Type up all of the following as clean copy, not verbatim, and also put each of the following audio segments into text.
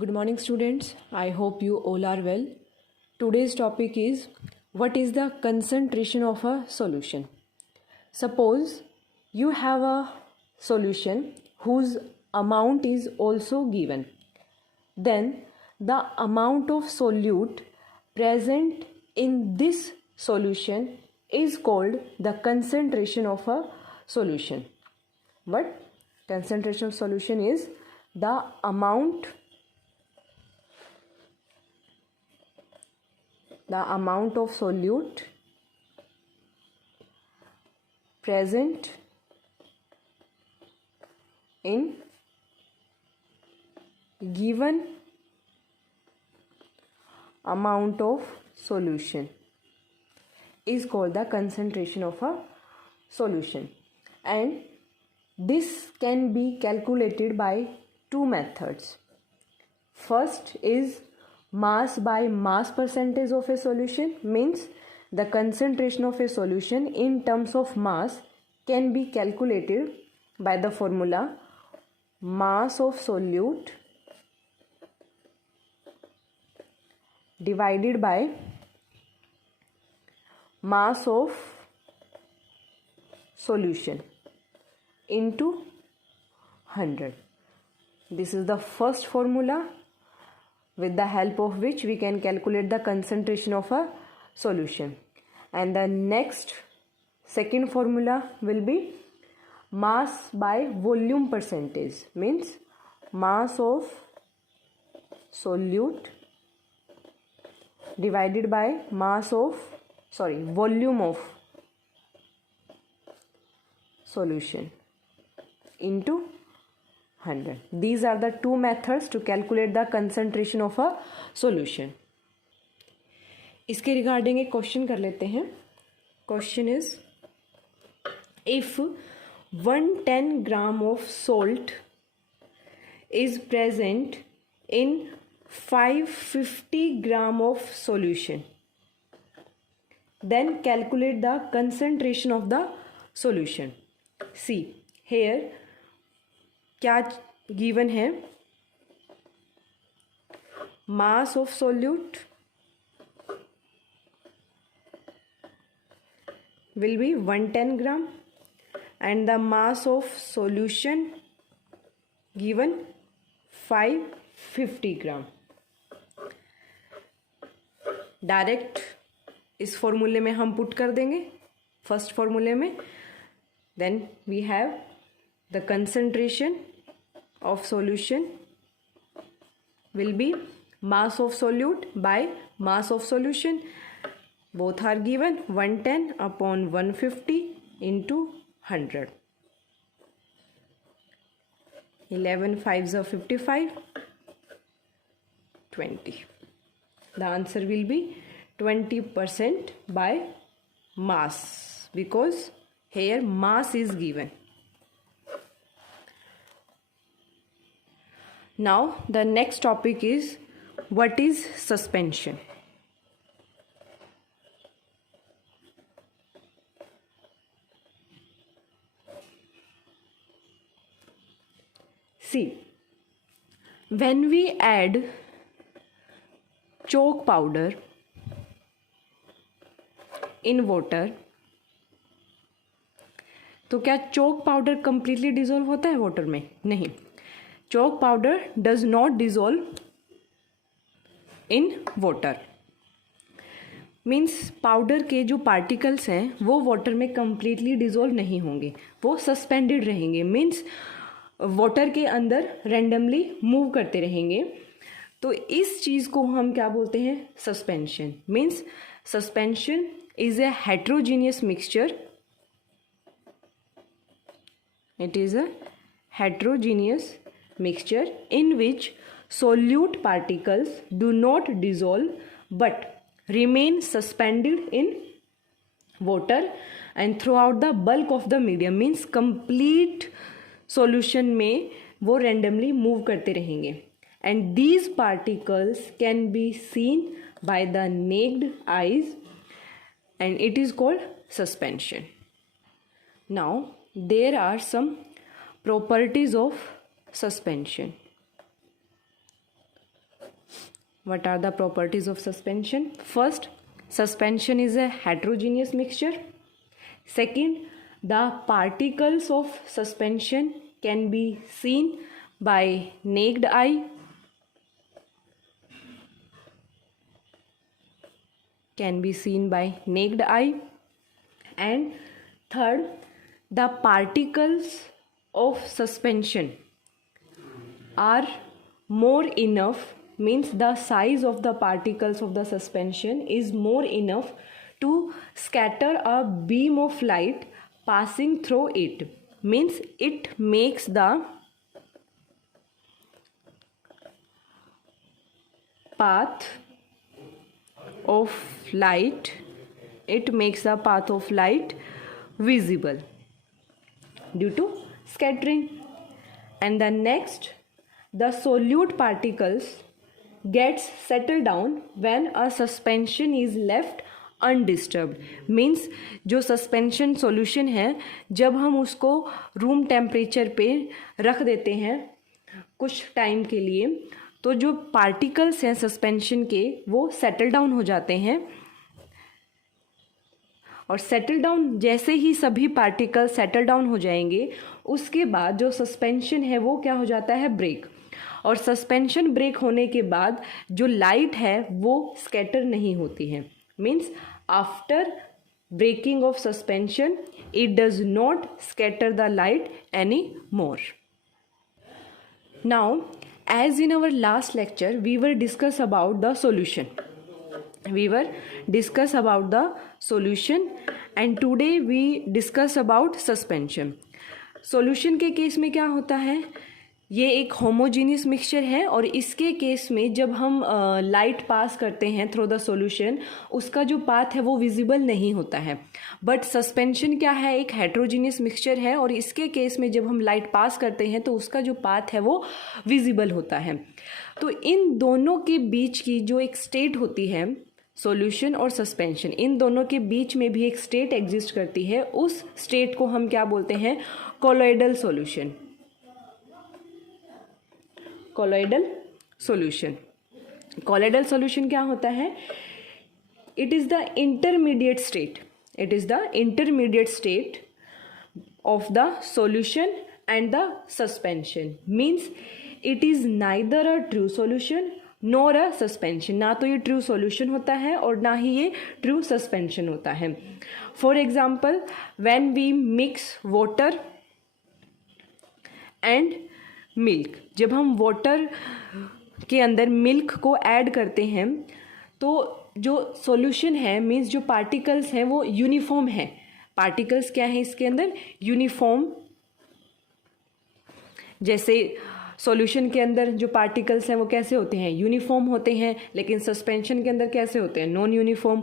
Good morning, students. I hope you all are well. Today's topic is what is the concentration of a solution? Suppose you have a solution whose amount is also given. Then the amount of solute present in this solution is called the concentration of a solution. But concentration of solution is the amount of solute present in given amount of solution is called the concentration of a solution, and this can be calculated by two methods. First is mass by mass percentage of a solution, means the concentration of a solution in terms of mass can be calculated by the formula mass of solute divided by mass of solution into 100. This is the first formula with the help of which we can calculate the concentration of a solution. And the second formula will be mass by volume percentage, means mass of solute divided by volume of solution into 100. These are the two methods to calculate the concentration of a solution. इसके रिगार्डिंग एक क्वेश्चन कर लेते हैं. Question is if 110 gram of salt is present in 550 gram of solution, then calculate the concentration of the solution. See here क्या गिवन है, mass of solute will be 110 gram and the mass of solution given 550 gram. Direct इस फॉर्मूले में हम पुट कर देंगे first फॉर्मूले में. Then we have the concentration of solution will be mass of solute by mass of solution. Both are given 110 upon 150 into 100. 11 5s are 55, 20. The answer will be 20% by mass, because here mass is given. Now the next topic is what is suspension. See, when we add chalk powder in water, तो क्या chalk powder completely dissolve होता है वाटर में? नहीं. Chalk powder does not dissolve in water. Means powder के जो पार्टिकल्स हैं वो वाटर में कंप्लीटली डिसॉल्व नहीं होंगे, वो सस्पेंडेड रहेंगे. मीन्स वाटर के अंदर रैंडमली मूव करते रहेंगे. तो इस चीज़ को हम क्या बोलते हैं? Suspension. Means suspension is a heterogeneous mixture. It is a heterogeneous mixture in which solute particles do not dissolve but remain suspended in water and throughout the bulk of the medium. means complete solution में वो randomly move करते रहेंगे, and these particles can be seen by the naked eyes and it is called suspension. Now there are some properties of suspension. What are the properties of suspension? First, suspension is a heterogeneous mixture. Second, the particles of suspension can be seen by naked eye. Can be seen by naked eye. And third, the particles of suspension are more enough, means the size of the particles of the suspension is more enough to scatter a beam of light passing through it, means it makes the path of light, visible due to scattering. And the next, the solute particles gets settled down when a suspension is left undisturbed, means जो suspension solution है जब हम उसको room temperature पे रख देते हैं कुछ टाइम के लिए, तो जो पार्टिकल्स हैं सस्पेंशन के वो सेटल डाउन हो जाते हैं. और सेटल डाउन, जैसे ही सभी पार्टिकल सेटल डाउन हो जाएंगे उसके बाद जो सस्पेंशन है वो क्या हो जाता है, ब्रेक. और सस्पेंशन ब्रेक होने के बाद जो लाइट है वो स्कैटर नहीं होती है, means after breaking of suspension it does not scatter the light anymore. Now, as in our last lecture, we were discuss about the solution. And today we discuss about suspension. Solution के केस में क्या होता है, ये एक homogeneous mixture है और इसके केस में जब हम लाइट पास करते हैं थ्रू द सॉल्यूशन, उसका जो पाथ है वो विजिबल नहीं होता है. बट सस्पेंशन क्या है, एक हेट्रोजीनियस मिक्सचर है और इसके केस में जब हम लाइट पास करते हैं तो उसका जो पाथ है वो विजिबल होता है. तो इन दोनों के बीच की जो एक स्टेट होती है, सॉल्यूशन और सस्पेंशन, इन दोनों के बीच में भी एक स्टेट एग्जिस्ट करती है. उस स्टेट को हम क्या बोलते हैं, कोलॉइडल सॉल्यूशन. कोलॉइडल सॉल्यूशन क्या होता है, it is the intermediate state of the solution and the suspension. Means it is neither a true solution nor अ सस्पेंशन. ना तो ये ट्रू सॉल्यूशन होता है और ना ही ये ट्रू सस्पेंशन होता है. For example, when we mix water and milk, जब हम वाटर के अंदर मिल्क को ऐड करते हैं तो जो सॉल्यूशन है, मीन्स जो पार्टिकल्स हैं वो यूनिफॉर्म है. पार्टिकल्स क्या है इसके अंदर, यूनिफॉर्म. जैसे सॉल्यूशन के अंदर जो पार्टिकल्स हैं वो कैसे होते हैं, यूनिफॉर्म होते हैं, लेकिन सस्पेंशन के अंदर कैसे होते हैं, non uniform.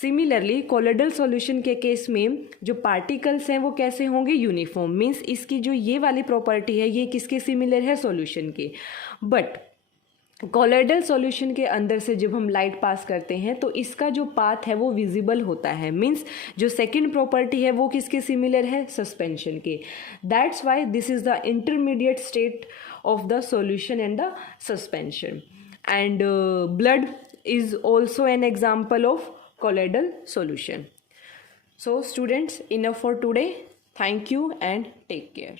Similarly colloidal solution के केस में जो पार्टिकल्स हैं वो कैसे होंगे, यूनिफॉर्म. मीन्स इसकी जो ये वाली प्रॉपर्टी है ये किसके सिमिलर है, सॉल्यूशन के. बट कोलॉइडल सॉल्यूशन के अंदर से जब हम लाइट पास करते हैं तो इसका जो पाथ है वो विजिबल होता है. मीन्स जो सेकंड प्रॉपर्टी है वो किसके सिमिलर है, सस्पेंशन के. That's why this is the intermediate state of the solution and the suspension. And blood is also an example of colloidal solution. So students, enough for today. Thank you and take care.